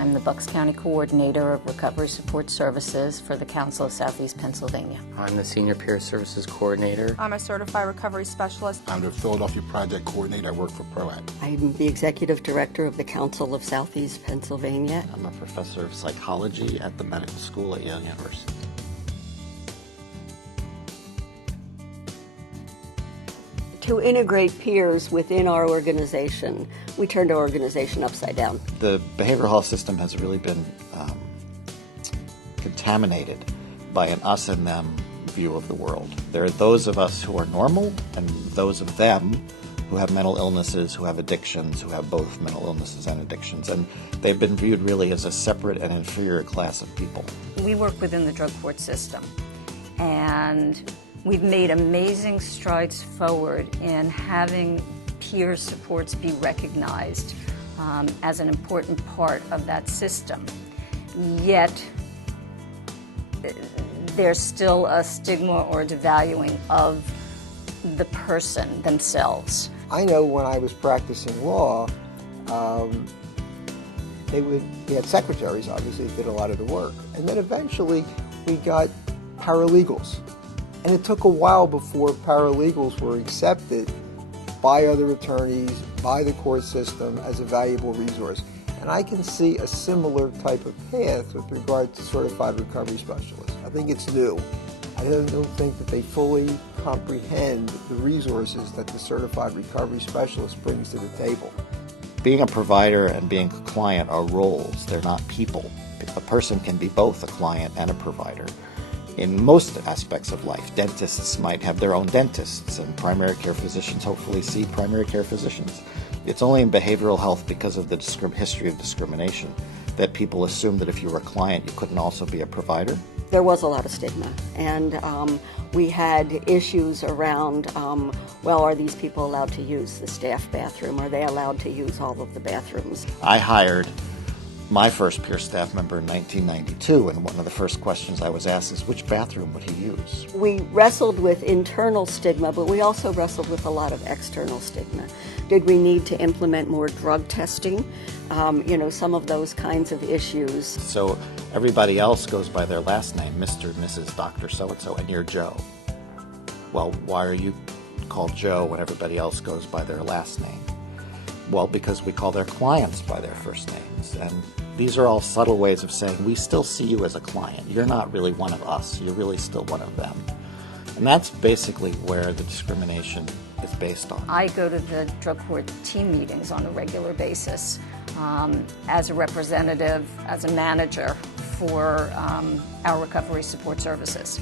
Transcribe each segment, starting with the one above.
I'm the Bucks County Coordinator of Recovery Support Services for the Council of Southeast Pennsylvania. I'm the Senior Peer Services Coordinator. I'm a Certified Recovery Specialist. I'm the Philadelphia Project Coordinator. I work for PROACT. I'm the Executive Director of the Council of Southeast Pennsylvania. I'm a Professor of Psychology at the Medical School at Yale University. To integrate peers within our organization, we turned our organization upside down. The behavioral health system has really been contaminated by an us and them view of the world. There are those of us who are normal and those of them who have mental illnesses, who have addictions, who have both mental illnesses and addictions, and they've been viewed really as a separate and inferior class of people. We work within the drug court system, and we've made amazing strides forward in having peer supports be recognized as an important part of that system. Yet, there's still a stigma or devaluing of the person themselves. I know when I was practicing law, we had secretaries, obviously, that did a lot of the work. And then eventually we got paralegals. And it took a while before paralegals were accepted by other attorneys, by the court system as a valuable resource. And I can see a similar type of path with regard to certified recovery specialists. I think it's new. I don't think that they fully comprehend the resources that the certified recovery specialist brings to the table. Being a provider and being a client are roles, they're not people. A person can be both a client and a provider. In most aspects of life, dentists might have their own dentists, and primary care physicians hopefully see primary care physicians. It's only in behavioral health, because of the history of discrimination, that people assume that if you were a client, you couldn't also be a provider. There was a lot of stigma, and we had issues around, well, are these people allowed to use the staff bathroom? Are they allowed to use all of the bathrooms? I hired my first peer staff member in 1992, and one of the first questions I was asked is, which bathroom would he use? We wrestled with internal stigma, but we also wrestled with a lot of external stigma. Did we need to implement more drug testing? Some of those kinds of issues. So everybody else goes by their last name, Mr., Mrs., Dr. so-and-so, and you're Joe. Well, why are you called Joe when everybody else goes by their last name? Well, because we call their clients by their first names. And these are all subtle ways of saying, we still see you as a client. You're not really one of us. You're really still one of them. And that's basically where the discrimination is based on. I go to the drug court team meetings on a regular basis as a representative, as a manager for our recovery support services.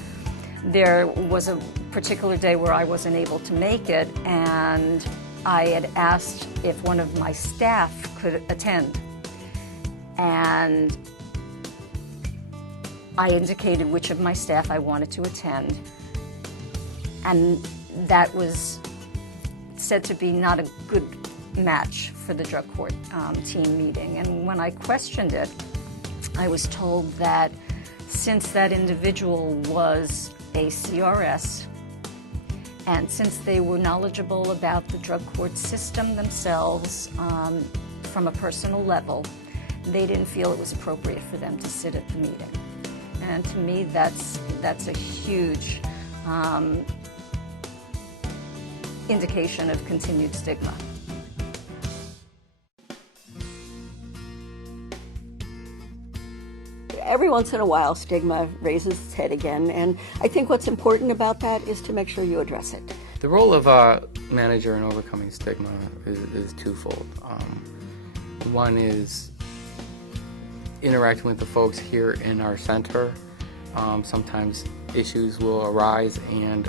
There was a particular day where I wasn't able to make it, and I had asked if one of my staff could attend. And I indicated which of my staff I wanted to attend. And that was said to be not a good match for the drug court team meeting. And when I questioned it, I was told that since that individual was a CRS, and since they were knowledgeable about the drug court system themselves from a personal level, they didn't feel it was appropriate for them to sit at the meeting. And to me, that's a huge indication of continued stigma. Every once in a while, stigma raises its head again, and I think what's important about that is to make sure you address it. The role of a manager in overcoming stigma is twofold. One is interacting with the folks here in our center. Sometimes issues will arise, and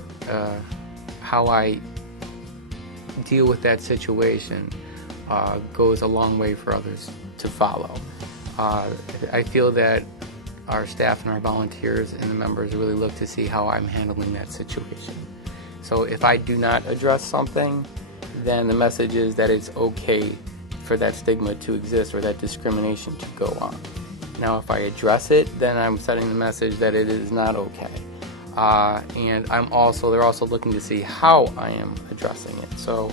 how I deal with that situation goes a long way for others to follow. I feel that our staff and our volunteers and the members really look to see how I'm handling that situation. So if I do not address something, then the message is that it's okay for that stigma to exist or that discrimination to go on. Now if I address it, then I'm setting the message that it is not okay. And they're also looking to see how I am addressing it. So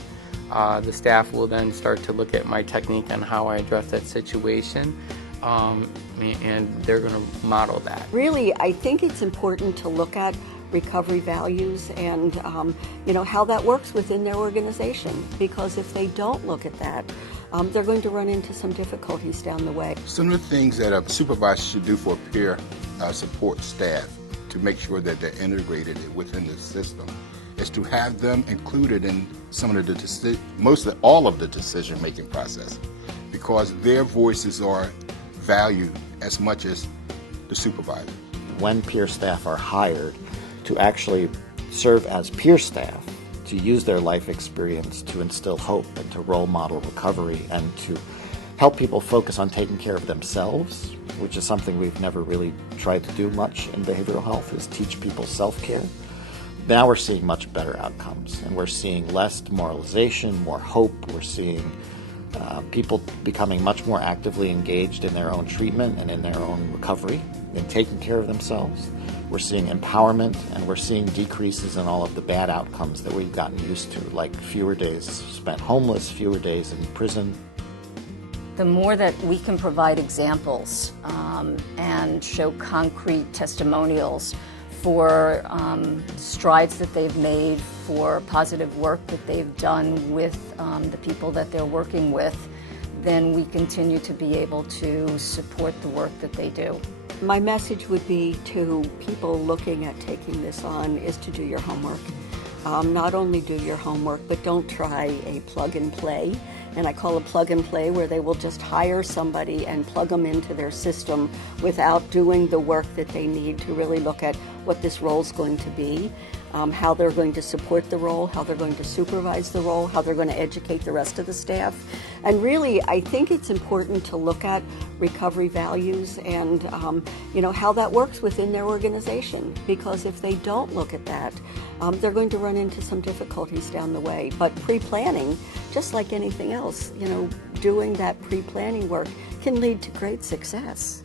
the staff will then start to look at my technique on how I address that situation. and they're going to model that. Really, I think it's important to look at recovery values and how that works within their organization, because if they don't look at that, they're going to run into some difficulties down the way. Some of the things that a supervisor should do for peer support staff to make sure that they're integrated within the system is to have them included in some of the all of the decision-making process, because their voices are valued as much as the supervisor. When peer staff are hired to actually serve as peer staff, to use their life experience to instill hope and to role model recovery and to help people focus on taking care of themselves, which is something we've never really tried to do much in behavioral health, is teach people self-care. Now we're seeing much better outcomes, and we're seeing less demoralization, more hope. We're seeing people becoming much more actively engaged in their own treatment and in their own recovery, in taking care of themselves. We're seeing empowerment, and we're seeing decreases in all of the bad outcomes that we've gotten used to, like fewer days spent homeless, fewer days in prison. The more that we can provide examples and show concrete testimonials for strides that they've made, for positive work that they've done with the people that they're working with, then we continue to be able to support the work that they do. My message would be to people looking at taking this on is to do your homework. Not only do your homework, but don't try a plug and play. And I call it plug and play, where they will just hire somebody and plug them into their system without doing the work that they need to really look at what this role is going to be, how they're going to support the role, how they're going to supervise the role, how they're going to educate the rest of the staff. And really, I think it's important to look at recovery values and how that works within their organization, because if they don't look at that, they're going to run into some difficulties down the way. But pre-planning, just like anything else, doing that pre-planning work can lead to great success.